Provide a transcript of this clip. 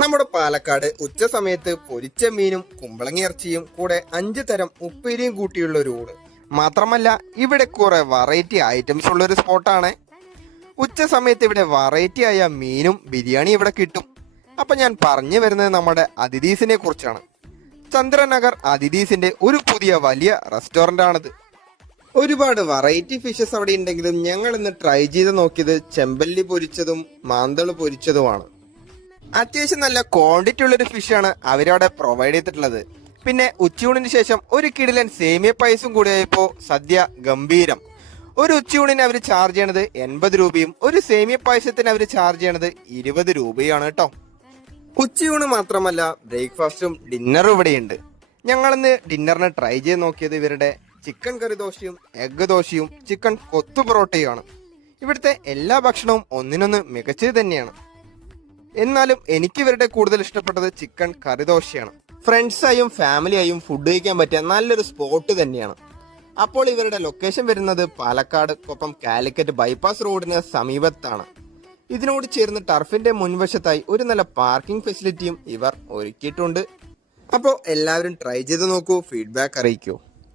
നമ്മുടെ പാലക്കാട് ഉച്ച സമയത്ത് പൊരിച്ച മീനും കുമ്പളങ്ങ ഇറച്ചിയും കൂടെ 5 തരം ഉപ്പേരിയും കൂട്ടിയുള്ള ഒരു ഊണ്. മാത്രമല്ല ഇവിടെ കുറെ വെറൈറ്റി ഐറ്റംസ് ഉള്ള ഒരു സ്പോട്ടാണ്. ഉച്ച സമയത്ത് ഇവിടെ വെറൈറ്റി ആയ മീനും ബിരിയാണി ഇവിടെ കിട്ടും. അപ്പൊ ഞാൻ പറഞ്ഞു വരുന്നത് നമ്മുടെ അതിഥീസിനെ കുറിച്ചാണ്. ചന്ദ്രനഗർ അതിഥീസിന്റെ ഒരു പുതിയ വലിയ റെസ്റ്റോറന്റ് ആണിത്. ഒരുപാട് വെറൈറ്റി ഫിഷസ് അവിടെ ഉണ്ടെങ്കിലും ഞങ്ങൾ ഇന്ന് ട്രൈ ചെയ്ത് നോക്കിയത് ചെമ്പല്ലി പൊരിച്ചതും മാന്തള് പൊരിച്ചതുമാണ്. അത്യാവശ്യം നല്ല ക്വാണ്ടിറ്റി ഉള്ളൊരു ഫിഷാണ് അവരവിടെ പ്രൊവൈഡ് ചെയ്തിട്ടുള്ളത്. പിന്നെ ഉച്ചയൂണിന് ശേഷം ഒരു കിടിലൻ സേമിയ പായസം കൂടിയായപ്പോൾ സദ്യ ഗംഭീരം. ഒരു ഉച്ചയൂണിന് അവർ ചാർജ് ചെയ്യണത് 80 രൂപയും ഒരു സേമിയ പായസത്തിന് അവർ ചാർജ് ചെയ്യണത് 20 രൂപയാണ് കേട്ടോ. ഉച്ചയൂണ് മാത്രമല്ല ബ്രേക്ക്ഫാസ്റ്റും ഡിന്നറും ഇവിടെയുണ്ട്. ഞങ്ങളിന്ന് ഡിന്നറിന് ട്രൈ ചെയ്ത് നോക്കിയത് ഇവരുടെ ചിക്കൻ കറി ദോശയും എഗ്ഗ് ദോശയും ചിക്കൻ കൊത്തു പൊറോട്ടയുമാണ്. ഇവിടുത്തെ എല്ലാ ഭക്ഷണവും ഒന്നിനൊന്ന് മികച്ചത് തന്നെയാണ്. എന്നാലും എനിക്ക് ഇവരുടെ കൂടുതൽ ഇഷ്ടപ്പെട്ടത് ചിക്കൻ കറി ദോശയാണ്. ഫ്രണ്ട്സായും ഫാമിലിയായും ഫുഡ് കഴിക്കാൻ പറ്റിയ നല്ലൊരു സ്പോട്ട് തന്നെയാണ്. അപ്പോൾ ഇവരുടെ ലൊക്കേഷൻ വരുന്നത് പാലക്കാട് കൊപ്പം കാലിക്കറ്റ് ബൈപ്പാസ് റോഡിന് സമീപത്താണ്. ഇതിനോട് ചേർന്ന് ടർഫിന്റെ മുൻവശത്തായി ഒരു നല്ല പാർക്കിംഗ് ഫെസിലിറ്റിയും ഇവർ ഒരുക്കിയിട്ടുണ്ട്. അപ്പോൾ എല്ലാവരും ട്രൈ ചെയ്ത് നോക്കൂ, ഫീഡ്ബാക്ക് അറിയിക്കൂ.